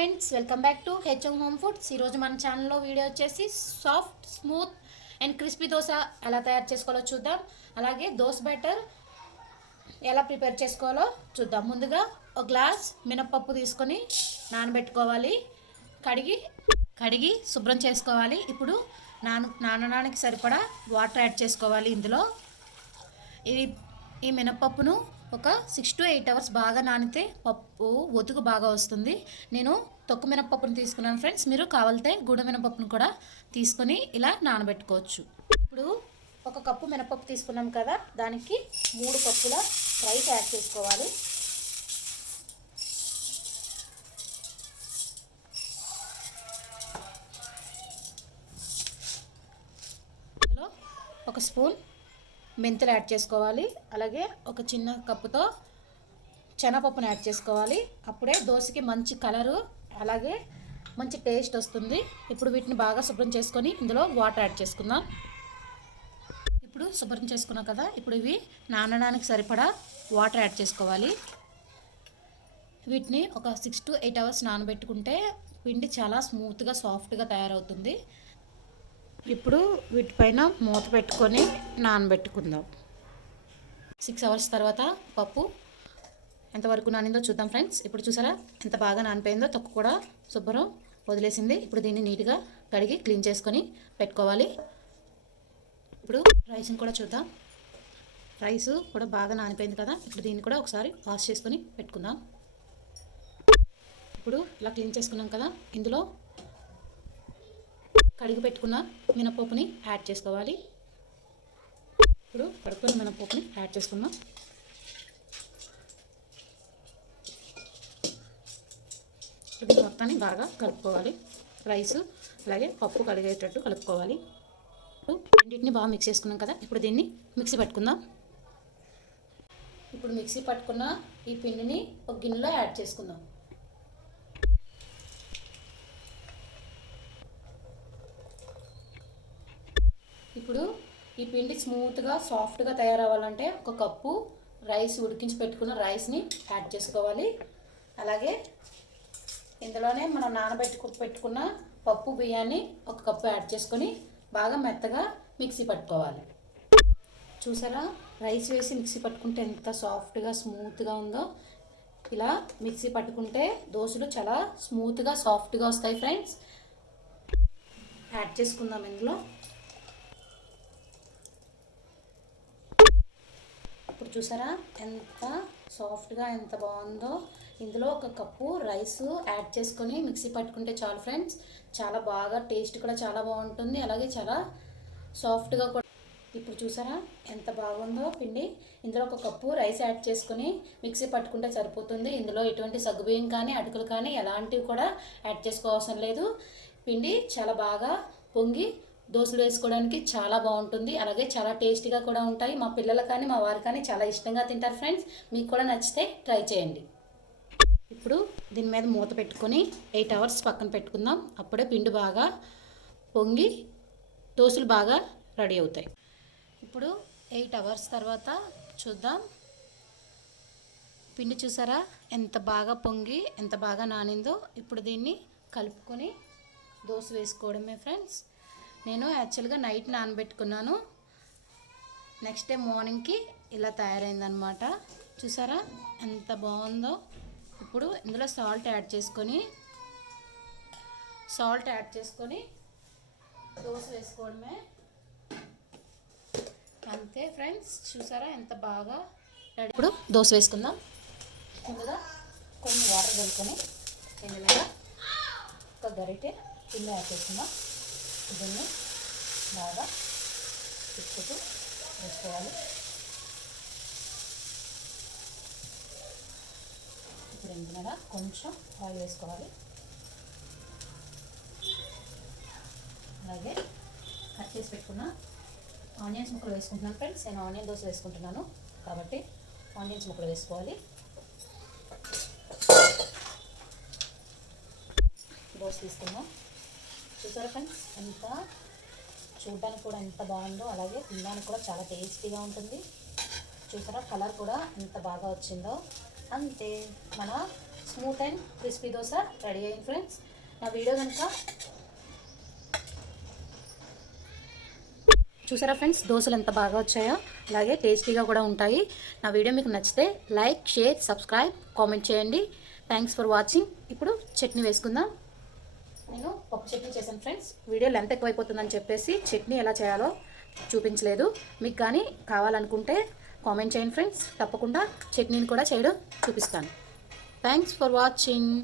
Friends, welcome back to HM home foods. ఈరోజు మన ఛానల్లో వీడియో వచ్చేసి soft, smooth and crispy dosa ఎలా తయారు చేసుకోవాలో చూద్దాం. అలాగే దోశ బ్యాటర్ ఎలా ప్రిపేర్ చేసుకోవాలో చూద్దాం. ముందుగా ఒక గ్లాస్ మినపప్పు తీసుకొని నానబెట్టుకోవాలి. కడిగి శుభ్రం చేసుకోవాలి. ఇప్పుడు నానడానికి సరిపడా వాటర్ యాడ్ చేసుకోవాలి. ఇందులో ఈ మినపప్పును ఒక 6 to 8 hours బాగా నానితే పప్పు ఒతుకు బాగా వస్తుంది. నేను తొక్కు మినపప్పును తీసుకున్నాను ఫ్రెండ్స్. మీరు కావాలితే గుడ మినపప్పును కూడా తీసుకొని ఇలా నానబెట్టుకోవచ్చు. ఇప్పుడు ఒక కప్పు మినపప్పు తీసుకున్నాం కదా, దానికి 3 కప్పుల రైస్ యాడ్ చేసుకోవాలి. ఇందులో ఒక స్పూన్ మెంతులు యాడ్ చేసుకోవాలి. అలాగే ఒక చిన్న కప్పుతో శనగపప్పును యాడ్ చేసుకోవాలి. అప్పుడే దోశకి మంచి కలరు అలాగే మంచి టేస్ట్ వస్తుంది. ఇప్పుడు వీటిని బాగా శుభ్రం చేసుకొని ఇందులో వాటర్ యాడ్ చేసుకుందాం. ఇప్పుడు శుభ్రం చేసుకున్నాం కదా, ఇప్పుడు ఇవి నానడానికి సరిపడా వాటర్ యాడ్ చేసుకోవాలి. వీటిని ఒక 6 to 8 hours నానబెట్టుకుంటే పిండి చాలా స్మూత్గా సాఫ్ట్గా తయారవుతుంది. ఇప్పుడు వీటిపైన మూత పెట్టుకొని నానబెట్టుకుందాం. 6 hours తర్వాత పప్పు ఎంతవరకు నానిందో చూద్దాం ఫ్రెండ్స్. ఇప్పుడు చూసారా ఎంత బాగా నానిపోయిందో, తొక్కు కూడా శుభ్రం వదిలేసింది. ఇప్పుడు దీన్ని నీట్గా కడిగి క్లీన్ చేసుకొని పెట్టుకోవాలి. ఇప్పుడు రైస్ని కూడా చూద్దాం. రైస్ కూడా బాగా నానిపోయింది కదా, ఇప్పుడు దీన్ని కూడా ఒకసారి వాష్ చేసుకొని పెట్టుకుందాం. ఇప్పుడు ఇలా క్లీన్ చేసుకున్నాం కదా, ఇందులో కడిగి పెట్టుకున్న మినపప్పుని యాడ్ చేసుకోవాలి. ఇప్పుడు కడుక్కున్న మినపప్పుని యాడ్ చేసుకుందాం. ఇప్పుడు మొత్తాన్ని బాగా కలుపుకోవాలి. రైస్ అలాగే పప్పు కడిగేటట్టు కలుపుకోవాలి. రెండింటిని బాగా మిక్స్ చేసుకున్నాం కదా, ఇప్పుడు దీన్ని మిక్సీ పట్టుకుందాం. ఇప్పుడు మిక్సీ పట్టుకున్న ఈ పిండిని ఒక గిన్నెలో యాడ్ చేసుకుందాం. ఇప్పుడు ఈ పిండి స్మూత్గా సాఫ్ట్గా తయారవ్వాలంటే ఒక కప్పు రైస్ ఉడికించి పెట్టుకున్న రైస్ని యాడ్ చేసుకోవాలి. అలాగే ఇందులోనే మనం పెట్టుకున్న పప్పు బియ్యాన్ని ఒక కప్పు యాడ్ చేసుకొని బాగా మెత్తగా మిక్సీ పట్టుకోవాలి. చూసారా, రైస్ వేసి మిక్సీ పట్టుకుంటే ఎంత సాఫ్ట్గా స్మూత్గా ఉందో. ఇలా మిక్సీ పట్టుకుంటే దోశలు చాలా స్మూత్గా సాఫ్ట్గా వస్తాయి ఫ్రెండ్స్. యాడ్ చేసుకుందాం. ఇందులో ఇప్పుడు చూసారా ఎంత సాఫ్ట్గా ఎంత బాగుందో. ఇందులో ఒక కప్పు రైస్ యాడ్ చేసుకొని మిక్సీ పట్టుకుంటే చాలు ఫ్రెండ్స్. చాలా బాగా టేస్ట్ కూడా చాలా బాగుంటుంది. అలాగే చాలా సాఫ్ట్గా కూడా. ఇప్పుడు చూసారా ఎంత బాగుందో పిండి. ఇందులో ఒక కప్పు రైస్ యాడ్ చేసుకొని మిక్సీ పట్టుకుంటే సరిపోతుంది. ఇందులో ఎటువంటి సగ్గుబియ్యం కానీ అటుకులు కానీ ఎలాంటివి కూడా యాడ్ చేసుకోవాల్సిన లేదు. పిండి చాలా బాగా పొంగి దోశలు వేసుకోవడానికి చాలా బాగుంటుంది. అలాగే చాలా టేస్టీగా కూడా ఉంటాయి. మా పిల్లలు కానీ మా వారు కానీ చాలా ఇష్టంగా తింటారు ఫ్రెండ్స్. మీకు కూడా నచ్చితే ట్రై చేయండి. ఇప్పుడు దీని మీద మూత పెట్టుకొని 8 hours పక్కన పెట్టుకుందాం. అప్పుడే పిండి బాగా పొంగి దోశలు బాగా రెడీ అవుతాయి. ఇప్పుడు 8 hours తర్వాత చూద్దాం. పిండి చూసారా ఎంత బాగా పొంగి ఎంత బాగా నానిందో. ఇప్పుడు దీన్ని కలుపుకొని దోశ వేసుకోవడమే ఫ్రెండ్స్. నేను యాక్చువల్గా నైట్ నానబెట్టుకున్నాను. నెక్స్ట్ డే మార్నింగ్కి ఇలా తయారైందనమాట. చూసారా ఎంత బాగుందో. ఇప్పుడు ఇందులో సాల్ట్ యాడ్ చేసుకొని దోశ వేసుకోవడమే అంతే ఫ్రెండ్స్. చూసారా ఎంత బాగా రెడీ. ఇప్పుడు దోశ వేసుకుందాం. ముందుగా కొన్ని వాటర్ కలుపుకొని ఇందులో ఒక గరిటె పిండి యాడ్ చేసుకుందాం. దీన్ని బాగా తిప్పుతూ వేసుకోవాలి. ఇప్పుడు ఇందులో కొంచెం ఆయిల్ వేసుకోవాలి. అలాగే కట్ చేసి పెట్టుకున్న ఆనియన్స్ ముక్కలు వేసుకుంటున్నాను ఫ్రెండ్స్. నేను ఆనియన్ దోశ వేసుకుంటున్నాను కాబట్టి ఆనియన్స్ ముక్కలు వేసుకోవాలి. దోశ తీసుకుందాం. చూసారా ఫ్రెండ్స్ ఎంత చూడడానికి కూడా ఎంత బాగుందో, అలాగే తినడానికి కూడా చాలా టేస్టీగా ఉంటుంది. చూసారా కలర్ కూడా ఎంత బాగా వచ్చిందో. అంతే, మన smooth and crispy dosa ready అయింది ఫ్రెండ్స్. నా వీడియో కనుక చూసారా ఫ్రెండ్స్, దోశలు ఎంత బాగా వచ్చాయో, అలాగే టేస్టీగా కూడా ఉంటాయి. నా వీడియో మీకు నచ్చితే లైక్, షేర్, సబ్స్క్రైబ్, కామెంట్ చేయండి. Thanks for watching. ఇప్పుడు చట్నీ వేసుకుందాం. నేను పప్పు చట్నీ చేశాను ఫ్రెండ్స్. వీడియో లెంత్ ఎక్కువైపోతుందని చెప్పేసి చట్నీ ఎలా చేయాలో చూపించలేదు. మీకు కానీ కావాలనుకుంటే కామెంట్ చేయండి ఫ్రెండ్స్, తప్పకుండా చట్నీని కూడా చేయడం చూపిస్తాను. Thanks for watching.